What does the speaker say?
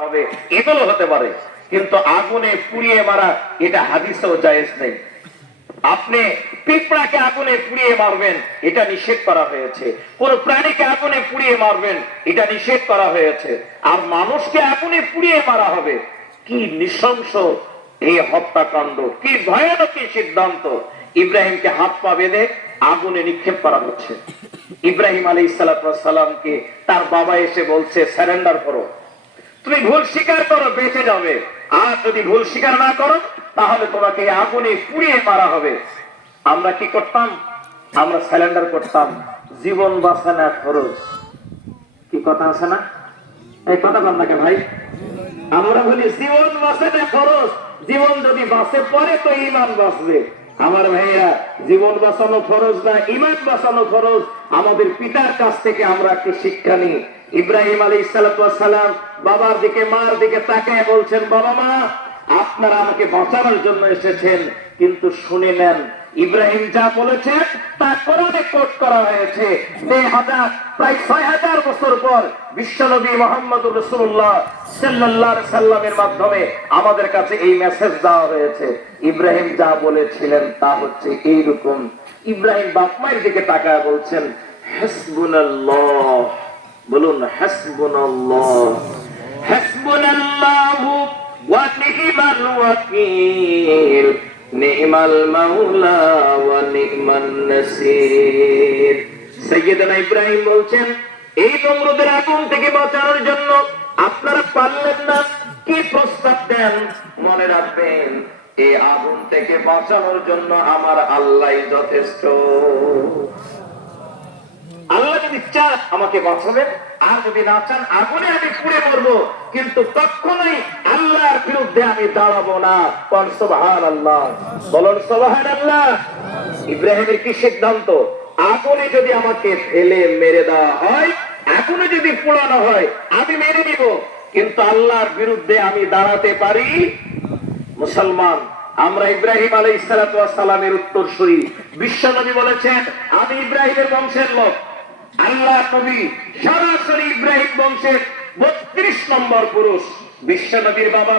হবে, এগুলো হতে পারে, কিন্তু আগুনে পুড়িয়ে মারা এটা হাদিসেও জায়েজ নেই। আপনি পিঁপড়াকে আগুনে পুড়িয়ে মারবেন, এটা নিষেধ করা হয়েছে। কোন প্রাণীকে আগুনে পুড়িয়ে মারবেন, এটা নিষেধ করা হয়েছে। আর মানুষকে আগুনে পুড়িয়ে মারা হবে, কি নৃশংস এই হত্যাকাণ্ড, কি ভয়ানক সিদ্ধান্ত। ইব্রাহিমকে হাত পা বেঁধে আগুনে নিক্ষেপ করা হচ্ছে। ইব্রাহিম আলাইহিস সালামকে তার বাবা এসে বলছে, সারেন্ডার করো, তুমি ভুল স্বীকার করো, বেঁচে যাবে। আর যদি ভুল স্বীকার না করো, তাহলে তোমাকে আগুনে পুড়িয়ে মারা হবে। আমরা কি করতাম? আমরা সারেন্ডার করতাম। জীবন বাঁচানো খরচ, কি কথা আছে না? এই কথা বল নাকি ভাই? আমরা বলি জীবন বাঁচানো খরচ, জীবন যদি বাঁচে পরে তো ঈমান বাঁচবে। আমার ভাইয়া, জীবন বাঁচানো ফরজ না, ঈমান বাঁচানো ফরজ। আমাদের পিতার কাছ থেকে আমরা একটি শিক্ষা নিই। ইব্রাহিম আলাইহিস সালাম বাবার দিকে মার দিকে তাকায় বলছেন, বাবা মা, আপনারা আমাকে বাঁচানোর জন্য এসেছেন, কিন্তু শুনে নেন, ইব্রাহিম যা বলেছেন তা কোরআনে কোট করা হয়েছে। প্রায় ৬০০০ বছর পর বিশ্বনবী মুহাম্মদুর রাসূলুল্লাহ সাল্লাল্লাহু আলাইহি সাল্লামের মাধ্যমে আমাদের কাছে এই মেসেজ দেওয়া হয়েছে। ইব্রাহিম যা বলেছিলেন তা হচ্ছে এইরকম। ইব্রাহিম বাপ মায়ের দিকে তাকায় বলছেন, হাসবুনাল্লাহ, বলুন হাসবুনাল্লাহ, হাসবুনাল্লাহু ওয়া নি'মাল ওয়াকিল, নি'মাল মাওলা ওয়া নি'মান নাসির। সাইয়েদনা ইব্রাহিম বলছেন, এই নমরুদের আগুন থেকে বাঁচানোর জন্য আপনারা পারলেন না, কি প্রস্তাব দেন? মনে রাখবেন, এই আগুন থেকে বাঁচানোর জন্য আমার আল্লাহই যথেষ্ট। আল্লাহ যদি চান আমাকে বাঁচাবেন, আর যদি না চান আগুনে আমি পুড়ে মরবো, কিন্তু কখনোই আল্লাহর বিরুদ্ধে আমি দাঁড়াবো না। সুবহানাল্লাহ, বলুন সুবহানাল্লাহ। ইব্রাহিমের কি সিদ্ধান্ত? আগুনে যদি আমাকে ফেলে মেরে দেওয়া হয়, আগুনে যদি পোড়ানো হয়, আমি মেরে নিব, কিন্তু আল্লাহর বিরুদ্ধে আমি দাঁড়াতে পারি। মুসলমান, আমরা ইব্রাহিম আলাইহিস সালামের উত্তরসূরি। বিশ্বনবী বলেছেন, আমি ইব্রাহিমের বংশের লোক। আল্লাহ নবী সরাসরি ইব্রাহিম বংশের ৩২ নম্বর পুরুষ। বিশ্বনবীর বাবা